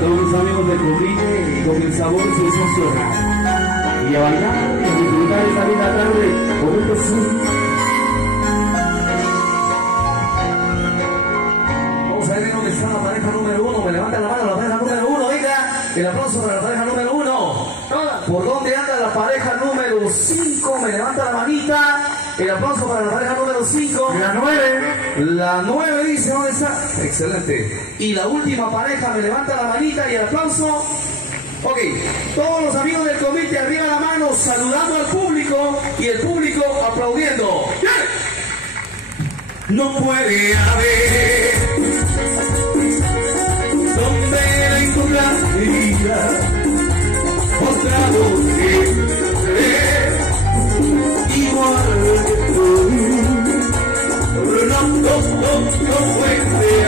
todos los amigos del convite con el sabor sensacional. Y a bailar y a disfrutar esta linda tarde con estos swing. Vamos a ver dónde está la pareja número 1. Me levanta la mano la pareja número 1, venga. El aplauso para la pareja número 1. ¿Por dónde anda la pareja número 5? Me levanta la manita. El aplauso para la pareja número 5. La 9. La 9 dice, ¿dónde está? Excelente. Y la última pareja me levanta la manita y el aplauso. Ok, todos los amigos del convite arriba la mano saludando al público y el público aplaudiendo. No puede haber donde la infografía otra mujer igual que tú. No puede